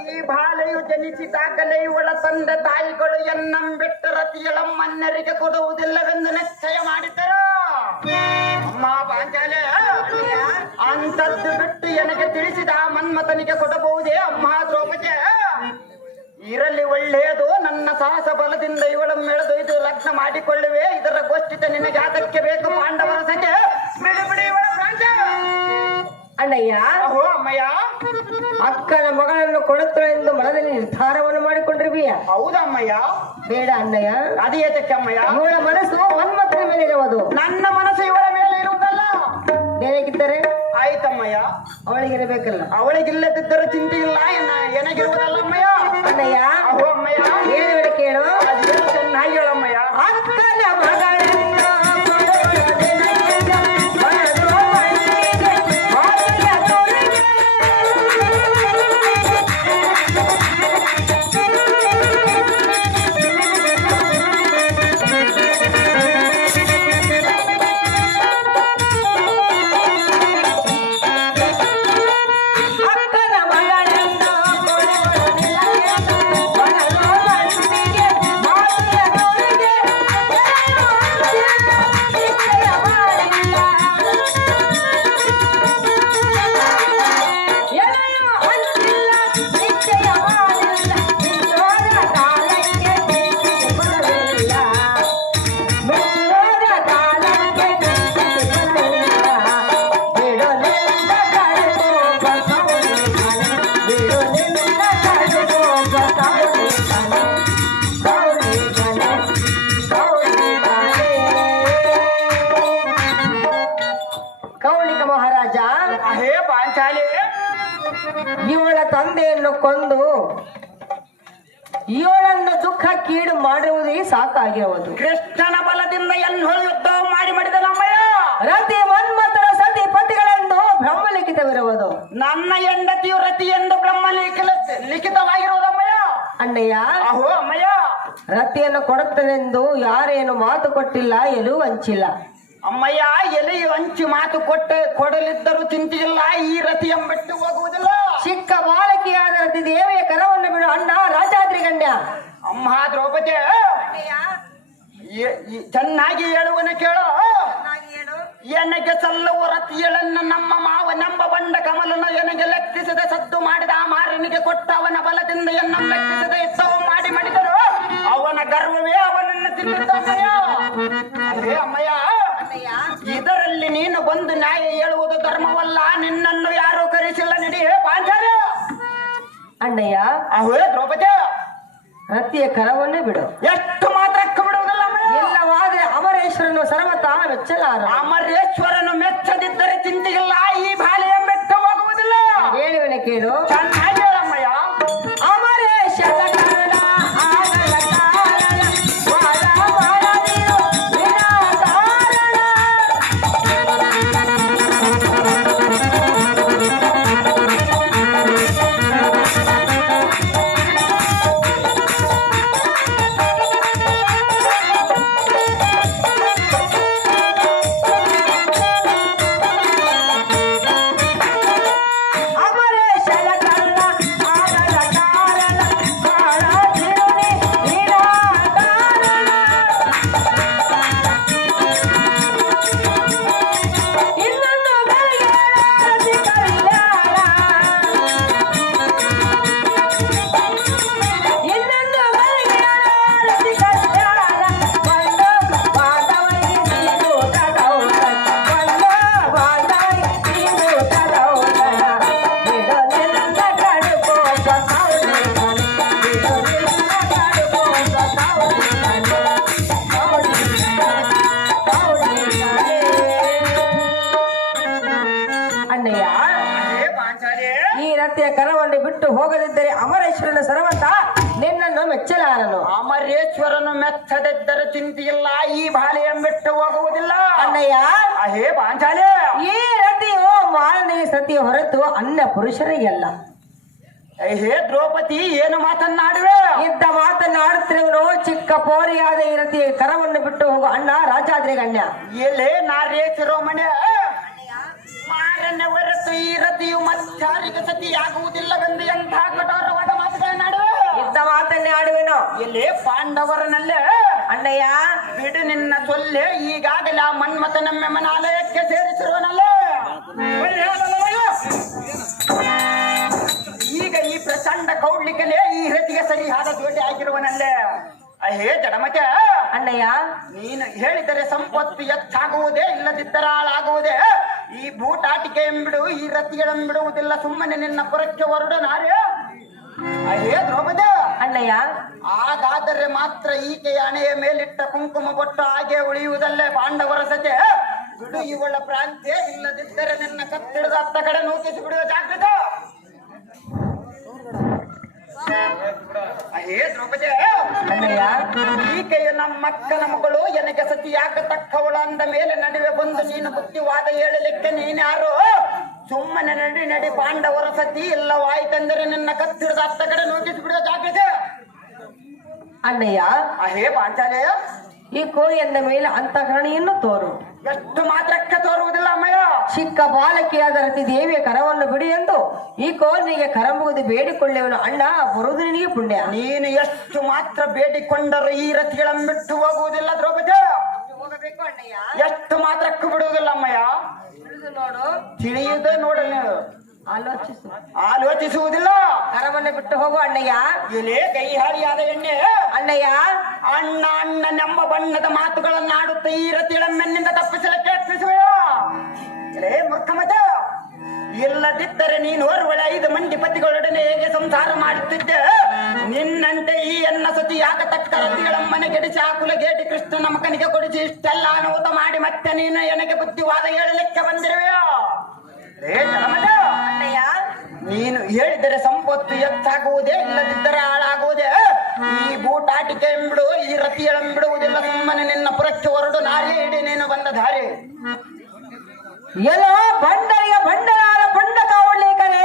ಈ ಬಾಲೆಯು ಜನಿಸಿದಾಗಲೇ ಇವಳ ತಂದೆ ತಾಯಿಗಳು ಎನ್ನಂಬಿಟ್ಟ ರತಿಯಳಮ್ಮನ್ನರಿಗೆ ಕೊಡುವುದಿಲ್ಲವೆಂದು ನಿಶ್ಚಯ ಮಾಡಿದ್ದರು. ಅಮ್ಮ ಪಾಂಚಾಲೆ, ಅಂತದ್ದು ಬಿಟ್ಟು ನನಗೆ ತಿಳಿಸಿದ ಮನ್ಮಥನಿಗೆ ಕೊಡಬಹುದೇ ಅಮ್ಮ ದ್ರೌಪದಿ? ಇರಲಿ, ಒಳ್ಳೆಯದು. ನನ್ನ ಸಾಹಸ ಬಲದಿಂದ ಇವಳ ಮೆಳೆದೊಯ್ದು ಲಗ್ನ ಮಾಡಿಕೊಳ್ಳುವೆ. ಇದರ ಗೋಷ್ಠಿತ ನಿನಗೆ ಅದಕ್ಕೆ ಬೇಕು ಪಾಂಡವರ ಸಂಖ್ಯೆ. ಬಿಡಿ ಬಿಡಿ ಇವಳ ಪ್ರಾಂತ. ಅಣ್ಣಯ್ಯ, ಅಹೋ ಅಮ್ಮಯ್ಯ, ಅಕ್ಕನ ಮಗಳನ್ನು ಕೊಡುತ್ತಳೆಂದು ಮನದಲ್ಲಿ ನಿರ್ಧಾರವನ್ನು ಮಾಡಿಕೊಂಡಿರುವಿಯ? ಹೌದಮ್ಮಯ್ಯ. ಬೇಡ ಅಣ್ಣಯ್ಯ, ಅದೇತಕ್ಕೆ ಅಮ್ಮಯ್ಯ? ಇವಳ ಮನಸ್ಸು ಮನ್ಮಥನ ಮೇಲೆ ಇರುವುದು. ನನ್ನ ಮನಸ್ಸು ಇವಳ ಮೇಲೆ ಇರುವುದಲ್ಲ. ಬೇರೆಗಿದ್ದರೆ ಆಯ್ತಮ್ಮಯ್ಯ, ಅವಳಿಗಿರಬೇಕಲ್ಲ. ಅವಳಿಗಿಲ್ಲದಿದ್ದರೂ ಚಿಂತೆ ಇಲ್ಲ, ನನಗಿರುವುದಲ್ಲ ಅಮ್ಮಯ್ಯ. ಅಣ್ಣಯ್ಯ, ಅಹೋ ಅಮ್ಮಯ್ಯ, ಏನು ಕೇಳು. ಅದೇನು ಚೆನ್ನಾಗಿ ಹೇಳಮ್ಮಯ್ಯ. ಅಕ್ಕನ ಮಗಳನ್ನು ಇವಳ ತಂದೆಯನ್ನು ಕೊಂದು ಇವಳನ್ನು ದುಃಖ ಕೀಡು ಮಾಡಿರುವುದೇ ಸಾಕಾಗಿರುವುದು. ಕೃಷ್ಣನ ಬಲದಿಂದ ಎನ್ನು ಯುದ್ಧ ಮಾಡಿದ ನಮ್ಮಯ್ಯ. ರತಿ ಮನ್ಮಥರ ಸತಿ ಪತಿಗಳೆಂದು ಬ್ರಹ್ಮಲಿಖಿತವಿರುವುದು. ನನ್ನ ಹೆಂಡತಿಯು ರತಿ ಎಂದು ಲಿಖಿತವಾಗಿರುವುದಮ್ಮಯ್ಯ. ಅಣ್ಣಯ್ಯ, ಅಹೋ ಅಮ್ಮಯ್ಯ, ರತಿಯನ್ನು ಕೊಡುತ್ತನೆಂದು ಯಾರೇನು ಮಾತು ಕೊಟ್ಟಿಲ್ಲ, ಎಲ್ಲೂ ಹಂಚಿಲ್ಲ. ಅಮ್ಮಯ್ಯ, ಎಲೆಯು ಹಂಚಿ ಮಾತು ಕೊಡಲಿದ್ದರೂ ಚಿಂತೆಯಿಲ್ಲ. ಈ ರತಿ ಎಂಬಿಟ್ಟು ಹೋಗುವುದಿಲ್ಲ. ಚಿಕ್ಕ ಬಾಲಕಿಯಾದ ರತಿ ದೇವಿಯ ಕರವನ್ನು ಬಿಡು ಅಣ್ಣ ರಾಜಾದ್ರಿ ಗಂಡ್ಯ. ಅಮ್ಮ ದ್ರೌಪದಿ, ಚೆನ್ನಾಗಿ ಹೇಳುವನ ಕೇಳು. ಎನಗೆ ಸಲ್ಲುವ ರತಿಯಳನ್ನು ನಮ್ಮ ಮಾವನೆಂಬ ಬಂಡ ಕಮಲನ ಎನಗೆ ಲೆಕ್ಕಿಸದೆ ಸದ್ದು ಮಾಡಿದ ಆ ಮಾರನಿಗೆ ಕೊಟ್ಟ ಅವನ ಬಲದಿಂದ ಎನ್ನ ಲೆಕ್ಕಿಸದೆ ಯುದ್ಧವ ಮಾಡಿದರು. ಅವನ ಗರ್ವವೇ ಅವನನ್ನು ತಿನ್ನುತ್ತಮ್ಮಯ್ಯ. ಅಮ್ಮಯ್ಯ, ಇದರಲ್ಲಿ ನೀನು ಬಂದು ನ್ಯಾಯ ಹೇಳುವುದು ಧರ್ಮವಲ್ಲ. ನಿನ್ನನ್ನು ಯಾರೂ ಕರೆಸಿಲ್ಲ, ನಡಿಯೇ ಪಾಂಚಾಲ. ಅಣ್ಣಯ್ಯ, ಅಹೇ ದ್ರೌಪದಿ, ರತಿಯ ಕರವನ್ನೇ ಬಿಡು. ಎಷ್ಟು ಮಾತ್ರಕ್ಕೆ ಬಿಡುವುದಿಲ್ಲ. ಇಲ್ಲವಾದ್ರೆ ಅಮರೇಶ್ವರನು ಸರ್ವತ ಮೆಚ್ಚಲಾರ. ಅಮರೇಶ್ವರನು ಮೆಚ್ಚದಿದ್ದರೆ ಚಿಂತೆಗಿಲ್ಲ. ಈ ಬಾಲೆಯ ಮೆಚ್ಚ ಹೋಗುವುದಿಲ್ಲ. ಹೇಳುವನೆ ಕೇಳು. ಚೆನ್ನಾಗಿ ಹೇಳಮ್ಮಯ್ಯ. ಅಮರೇಶ್ವರ ಕರವನ್ನು ಬಿಟ್ಟು ಹೋಗದಿದ್ದರೆ ಅಮರೇಶ್ವರನ ಸರ್ವತ ನಿನ್ನನ್ನು ಮೆಚ್ಚಲಾರನು. ಅಮರೇಶ್ವರನು ಮೆಚ್ಚದಿದ್ದರೆ ಚಿಂತೆಯಿಲ್ಲ. ಈ ಬಾಲೆಯ ಬಿಟ್ಟು ಹೋಗುವುದಿಲ್ಲ. ಅಣ್ಣಯ್ಯ, ಅಹೇ ಪಾಂಚಾಲೆ, ಈ ರತಿಯು ಮಾನವೀಯ ಸತಿಯ ಹೊರತು ಅನ್ನ ಪುರುಷರಿಗೆಲ್ಲ. ಹೇ ದ್ರೌಪದಿ, ಏನು ಮಾತನ್ನಾಡುವೆ? ಇದ್ದ ಮಾತನ್ನಾಡುತ್ತಿರುವನು ಚಿಕ್ಕ ಪೋರಿಯಾದ ಈ ರತಿಯ ಕರವನ್ನು ಬಿಟ್ಟು ಹೋಗು ಅಣ್ಣ ರಾಜಾದ್ರಿ ಗಣ್ಯ. ಎಲ್ಲೇ ನಾರೇತಿರೋ ಮನೆ ಮಾರನ್ನೇ ಹೊರತು ಈ ರತಿಯು ಮತ್ತಾರಿಗೆ ಸತಿಯಾಗುವುದಿಲ್ಲವೆಂದು ಎಂಥ ಕಠೋರವಾದ ಇಲ್ಲಿ ಪಾಂಡವರನಲ್ಲೇ ಅಣ್ಣಯ್ಯ ಬಿಡು ನಿನ್ನ ಸೊಲ್ಲೆ, ಈಗಾಗಲೇ ಆ ಮನ್ಮಥನ ಮೆಮನಾಲಯಕ್ಕೆ ಸೇರಿಸಿರುವನಲ್ಲೇ. ಈಗ ಈ ಪ್ರಚಂಡ ಕೌಡ್ಲಿಕ್ಕಲೇ ಈ ರತಿಗೆ ಸರಿಯಾದ ಜೋಡಿ ಆಗಿರುವನಲ್ಲೇ. ಹೇ ಜಡಮತೆ, ಅಣ್ಣಯ್ಯ ನೀನು ಹೇಳಿದರೆ ಸಂಪತ್ತು ಹೆಚ್ಚಾಗುವುದೇ, ಇಲ್ಲದಿದ್ದರೆ ಹಾಳಾಗುವುದೇ. ಈ ಬೂಟಾಟಿಕೆ ಎಂಬಿಡು, ಈ ರತಿಗಳಂಬಿಡುವುದಿಲ್ಲ. ಸುಮ್ಮನೆ ನಿನ್ನ ಪುರಕ್ಕೆ ಹೊರಡು ನಾರೇ. ಹೇ ದ್ರೌಪದಿ, ಅಣ್ಣಯ್ಯ ಹಾಗಾದರೆ ಮಾತ್ರ ಈಕೆಯ ಹಣೆಯ ಮೇಲಿಟ್ಟ ಕುಂಕುಮ ಬೊಟ್ಟು ಹಾಗೆ ಉಳಿಯುವುದಲ್ಲೇ ಪಾಂಡವರ ಸತೆ. ಬಿಡು ಇವಳ ಪ್ರಾಂತ್ಯ, ಇಲ್ಲದಿದ್ದರೆ ನಿನ್ನ ಕತ್ತಿಡಿದ ಹತ್ತ ಕಡೆ ನೂಕಿಸಿ ಬಿಡುವ ಜಾಗೃತ. ಹೇ ದ್ರೌಪದಿ, ಅಣ್ಣಯ್ಯ ಈಕೆಯು ನಮ್ಮಕ್ಕನ ಮಗಳು, ನನಗೆ ಸತಿಯಾಗತಕ್ಕವಳು ಅಂದ ಮೇಲೆ ನಡುವೆ ಬಂದು ನೀನು ಬುದ್ಧಿವಾದ ಹೇಳಲಿಕ್ಕೆ ನೀನ್ಯಾರು? ಸುಮ್ಮನೆ ನಡಿ ನಡಿ ಪಾಂಡವರ ಸತಿ. ಇಲ್ಲವಾಯ್ತೆಂದರೆ ನಿನ್ನ ಕತ್ತಿಡಿದ ಹತ್ತ ಕಡೆ ನೂಕಿಸಿ ಬಿಡುವ ಜಾಗೃತಿ. ಅಣ್ಣಯ್ಯ ಹೇ ಪಾಂಚಾಲಯ, ಈ ಕೋರಿಯಂದ ಮೇಲೆ ಅಂತಃಕರಣೆಯನ್ನು ತೋರು. ಎಷ್ಟು ಮಾತ್ರಕ್ಕೆ ತೋರುವುದಿಲ್ಲ ಅಮ್ಮಯ್ಯ. ಚಿಕ್ಕ ಬಾಲಕಿಯಾದ ರತಿ ದೇವಿಯ ಕರವನ್ನು ಬಿಡಿ ಎಂದು ಈ ಕೋರಿನಿಗೆ ಕರ ಮುಗಿದು ಬೇಡಿಕೊಳ್ಳುವನು. ಅಣ್ಣ ಬರುವುದು ನಿನಗೆ ಪುಣ್ಯ. ನೀನು ಎಷ್ಟು ಮಾತ್ರ ಬೇಡಿಕೊಂಡರು ಈ ರತಿಗಳನ್ನು ಬಿಟ್ಟು ಹೋಗುವುದಿಲ್ಲ ದ್ರೌಪದಿ. ಹೋಗಬೇಕು ಅಣ್ಣಯ್ಯ. ಎಷ್ಟು ಮಾತ್ರಕ್ಕೂ ಬಿಡುವುದಿಲ್ಲ ಅಮ್ಮಯ್ಯ. ನೋಡು, ತಿಳಿಯುವುದೇ ನೋಡಲ್ಲ, ಆಲೋಚಿಸುವುದಿಲ್ಲ. ಕರವನ್ನು ಬಿಟ್ಟು ಹೋಗು ಅಣ್ಣಯ್ಯ. ಇಲ್ಲೇ ಕೈ ಹಾರಿಯಾದ ಎಣ್ಣೆ ಅಣ್ಣಯ್ಯ ಅಣ್ಣ ಅಣ್ಣನೆಂಬ ಬಣ್ಣದ ಮಾತುಗಳನ್ನಾಡುತ್ತ ಈ ರತಿಗಳನ್ನಿಂದ ತಪ್ಪಿಸಲಿಕ್ಕೆ ಯತ್ನಿಸುವೆಯ. ಇಲ್ಲೇ ಮೂರ್ಖಮತ, ಇಲ್ಲದಿದ್ದರೆ ನೀನು ಓರ್ವಳೆ 5 ಮಂದಿ ಪತಿಗಳೊಡನೆ ಹೇಗೆ ಸಂಸಾರ ಮಾಡುತ್ತಿದ್ದೆ? ನಿನ್ನಂತೆ ಈ ಎನ್ನ ಸತಿ ಯಾಕತಕ್ಕ ರತಿಗಳಮ್ಮನೆ ಗೆಡಿಸಿ ಆಕುಲ ಗೇಟಿ ಕೃಷ್ಣನ ಮಕನಿಗೆ ಕೊಡಿಸಿ ಇಷ್ಟೆಲ್ಲ ಅನುಭೂತ ಮಾಡಿ ಮತ್ತೆ ನೀನು ನನಗೆ ಬುದ್ಧಿವಾದ ಹೇಳಲಿಕ್ಕೆ ಬಂದಿರುವೆಯ. ಅಣ್ಣಯ್ಯ ನೀನು ಹೇಳಿದರೆ ಸಂಪತ್ತು ಹೆಚ್ಚಾಗುವುದೇ, ಇಲ್ಲದಿದ್ದರೆ ಹಾಳಾಗುವುದೇ. ಈ ಬೂಟಾಟಿಕೆ ಎಂಬಿಡು, ಈ ರತಿಯಳೆಂಬಿಡುವುದಿಲ್ಲ. ಸುಮ್ಮನೆ ನಿನ್ನ ಪುರಕ್ಕೆ ಹೊರಡು ನಾರೇ ಇಡಿ ನೀನು ಬಂದ ದಾರಿ. ಎಲ್ಲೋ ಬಂಡರಿಗೆ ಬಂಡಲಾದ ಪಂಡ ಕಾವಳ್ಳಿಕರೇ,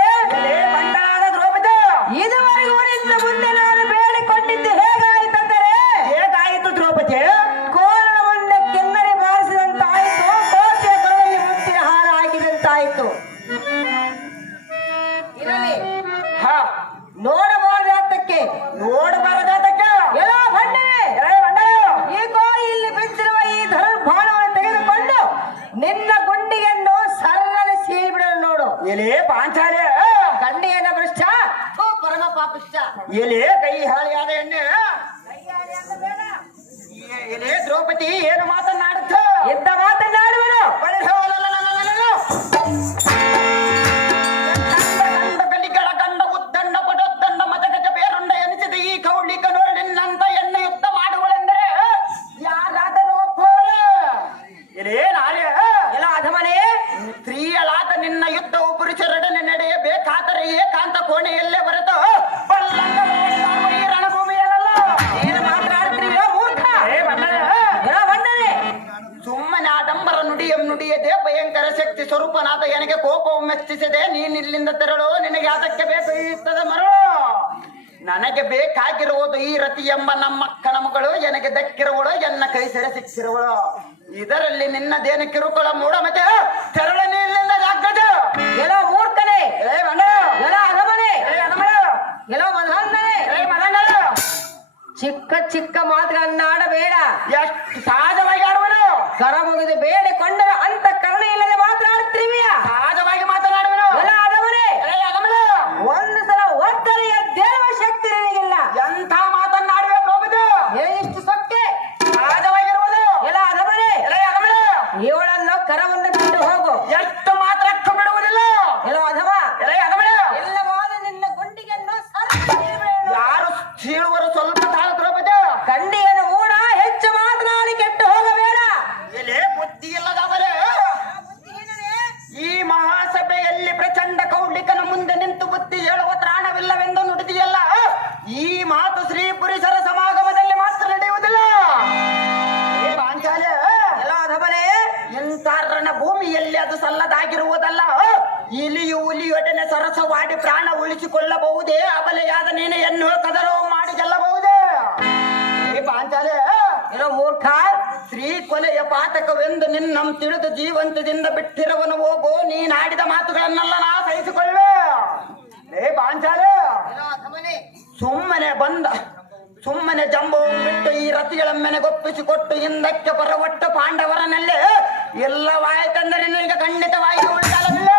ಬಂಡಲಾದ ದ್ರೌಪದಿ, ಇದುವರೆಗೂ ನಿನ್ನ ಮುಂದೆ ನಾನು ಬೇಡಿಕೊಂಡಿದ್ದು ಹೇಗಾಯಿತಂದರೆ, ಹೇಗಾಯಿತು ದ್ರೌಪದಿ? ಕೋರನ ಮುಂದೆ ಕೆನ್ನರಿ ಬಾರಿಸಿದಂತಾಯಿತು, ಕೋಟೆಯ ಕೊಳದಲ್ಲಿ ಮುತ್ತಿನ ಹಾರ ಹಾಕಿದಂತಾಯಿತು. ಇರಲಿ, ಹಾ ನೋಡಬಹುದಾತಕ್ಕೆ ನೋಡಬಾರದಾತಕ್ಕೆ. ಎಲ್ಲೋ ಬಂಡರೆ, ಈ ಕೋರಿ ಇಲ್ಲಿ ಬಿದ್ದಿರುವ ಈ ಧನುರ್ಬಾಣವನ್ನು ತೆಗೆದುಕೊಂಡು ನಿನ್ನ ಗುಂಡಿಯನ್ನು ಸರಳನೆ ಸೀಳಿಬಿಡಲು ನೋಡು. ಎಲೆ ಪಾಂಚಾಲೆ, ಗಂಡಿಯನ್ನ ಭ್ರಷ್ಟ, ಪರಮ ಪಾಪಿಷ್ಟ. ಎಲೆ ಕೈ ಹಾಳಿಯಾದ ಎಣ್ಣೆ. ಎಲೆ ದ್ರೌಪದಿ, ಏನು ಮಾತನಾಡುತ್ತ? ಎಂತ ಮಾತನಾಡುವನು? ಗಲಿಗಳ ಗಂಡ ಉದ್ದಂಡ ಪಡೊದ್ದಂಡ ಮತಗಜ ಬೇರುಂಡ ಎನಿಸಿದ ಈ ಕೌಳಿಕ ನೋಡಿನಂತ ಎಣ್ಣೆ ಯುದ್ಧ ಮಾಡುವಳೆಂದರೆ ಯಾರಾದರೂ ಎಲೆ ನಾರ್ಯ, ಎಲ್ಲ ಅಧಮನೆ, ಸ್ತ್ರೀಯಳಾದ ನಿನ್ನ ಯುದ್ಧವು ಪುರುಷರೊಡನೆ ನಡೆಯಬೇಕಾದರೆ ಏಕಾಂತ ಕೋಣೆಯಲ್ಲೇ ಹೊರತು ಬಲ್ಲಂಗ ಈ ರಣಭೂಮಿಯಲ್ಲ. ಏನು ಮಾತನಾಡುತ್ತೀವಿ ಮೂರ್ಖ? ಎಲ್ಲ ಬಂಡನೆ, ಸುಮ್ಮನೆ ಆಡಂಬರ ನುಡಿಯದೆ ಭಯಂಕರ ಶಕ್ತಿ ಸ್ವರೂಪನಾದ ನನಗೆ ಕೋಪವು ಮೆಚ್ಚಿಸಿದೆ. ನೀನಿಲ್ಲಿಂದ ತೆರಳು, ನಿನಗೆ ಅದಕ್ಕೆ ಬೇಕಾಗಿರ್ತದ ಮರಳು. ನನಗೆ ಬೇಕಾಗಿರುವುದು ಈ ರತಿ ಎಂಬ ನಮ್ಮಕ್ಕನ ಮಗಳು. ನನಗೆ ದಕ್ಕಿರುವಳು, ಎನ್ನ ಕೈ ಸೆರೆ ಸಿಕ್ಕಿರುವಳು. ಇದರಲ್ಲಿ ನಿನ್ನದೇನು ಕಿರುಕುಳ ಮೂಡ ಮತ್ತೆ ತೆರಳ ನೀರಿನಿಂದ ಜಾಗ್ರತೆ. ಎಲ್ಲ ಮೂರ್ಖನೆ, ಏ ಬಂಡ, ಎಲ್ಲ ಅಧಮನೆ, ಏ ಅದಮಳ, ಎಲ್ಲ ಮಧಂದನೆ. ಏ ಮದಂಗಲ, ಚಿಕ್ಕ ಚಿಕ್ಕ ಮಾತುಗಳನ್ನಾಡಬೇಡ. ಎಷ್ಟು ಸಹಜವಾಗಿ ಆಡುವನು. ಕರ ಮುಗಿದು ಬೇಡಿಕೊಂಡರೆ ಅಂತ ಕರುಣೆ ಇಲ್ಲದೆ ಮಾತನಾಡುತ್ತೀವಿಯ. ಸಹಜವಾಗಿ ಮಾತನಾಡುವನು. ಎಲ್ಲ ಅಧಮನೆ, ಏ ಅದಮಳ, ಒಂದು ಸಲ ಒತ್ತರಿಯ ದೇವ ಶಕ್ತಿ ನಿನಗಿಲ್ಲ. ಎಂಥ ಮಾತನ್ನಾಡುವೆ ದ್ರೌಪದಿ? ಇಷ್ಟು ಸೊಕ್ಕೆ ಸಹಜವಾಗಿರುವುದು. ಎಲ್ಲ ಅಧಮನೆ, ಏ ಅದಮಳ, ಇವಳನ್ನು ಕರವನ್ನು ಬಿಟ್ಟು ಹೋಗು. ಎಷ್ಟು ಮಾತ್ರಕ್ಕೂ ಬಿಡುವುದಿಲ್ಲ. ಎಲ್ಲ ಅಧಮ, ಏ ಅದಮಳ, ಎಲ್ಲವಾದ ನಿನ್ನ ಗುಂಡಿಗೆಯನ್ನು ಯಾರು ಸೀಳುವರು ಸ್ವಲ್ಪ ತಾಳು ದ್ರೌಪದಿ. ಗಂಡಿಯನ್ನು ಮೂಡ ಹೆಚ್ಚು ಮಾತನಾಡಿ ಕೆಟ್ಟು ಹೋಗಬೇಡ. ಎಲೆ ಬುದ್ಧಿ ಇಲ್ಲದವರೇ, ಈ ಮಹಾಸಭೆಯಲ್ಲಿ ಪ್ರಚಂಡ ಕೌಳಿಕನ ಮುಂದೆ ನಿಂತು ಬುದ್ಧಿ ಹೇಳುವ ತ್ರಾಣವಿಲ್ಲವೆಂದು ನುಡಿದಿಯಲ್ಲ. ಈ ಮಾತು ಶ್ರೀ ಪುರುಷರ ಸಮಾಗಮದಲ್ಲಿ ಮಾತ್ರ ನಡೆಯುವುದಿಲ್ಲ. ಏ ಪಾಂಚಾಲೆ, ಎಲ್ಲ ಅಧಮನೆ, ಇಂಥ ಭೂಮಿಯಲ್ಲಿ ಅದು ಸಲ್ಲದಾಗಿರುವುದಲ್ಲ. ಇಲಿಯು ಹುಲಿಯೊಡನೆ ಸರಸವಾಡಿ ಪ್ರಾಣ ಉಳಿಸಿಕೊಳ್ಳಬಹುದೇ? ಅಬಲೆಯಾದ ನೀನು ಎನ್ನು ಕದರೋ ಮಾಡಿ ಗೆಲ್ಲಬಹುದೇ? ಏ ಪಾಂಚಾಲೆ, ಏನೋ ಮೂರ್ಖ, ಸ್ತ್ರೀ ಕೊಲೆಯ ಪಾತಕವೆಂದು ನಿನ್ನಂ ತಿಳಿದು ಜೀವಂತದಿಂದ ಬಿಟ್ಟಿರುವನು. ಹೋಗು, ನೀನಾಡಿದ ಮಾತುಗಳನ್ನೆಲ್ಲ ನಾ ಸಹಿಸಿಕೊಳ್ಳುವೆ. ಏ ಪಾಂಚಾಲೆ, ಸುಮ್ಮನೆ ಸುಮ್ಮನೆ ಜಂಬು ಬಿಟ್ಟು ಈ ರತಿಗಳಮ್ಮೆನೆಗೊಪ್ಪಿಸಿಕೊಟ್ಟು ಹಿಂದಕ್ಕೆ ಬರವಟ್ಟು ಪಾಂಡವರನಲ್ಲೇ ಎಲ್ಲವಾಯ್ತೆಂದರೆ ನಿನಗೆ ಖಂಡಿತವಾಗಿ ಉಳಿದಲ್ಲ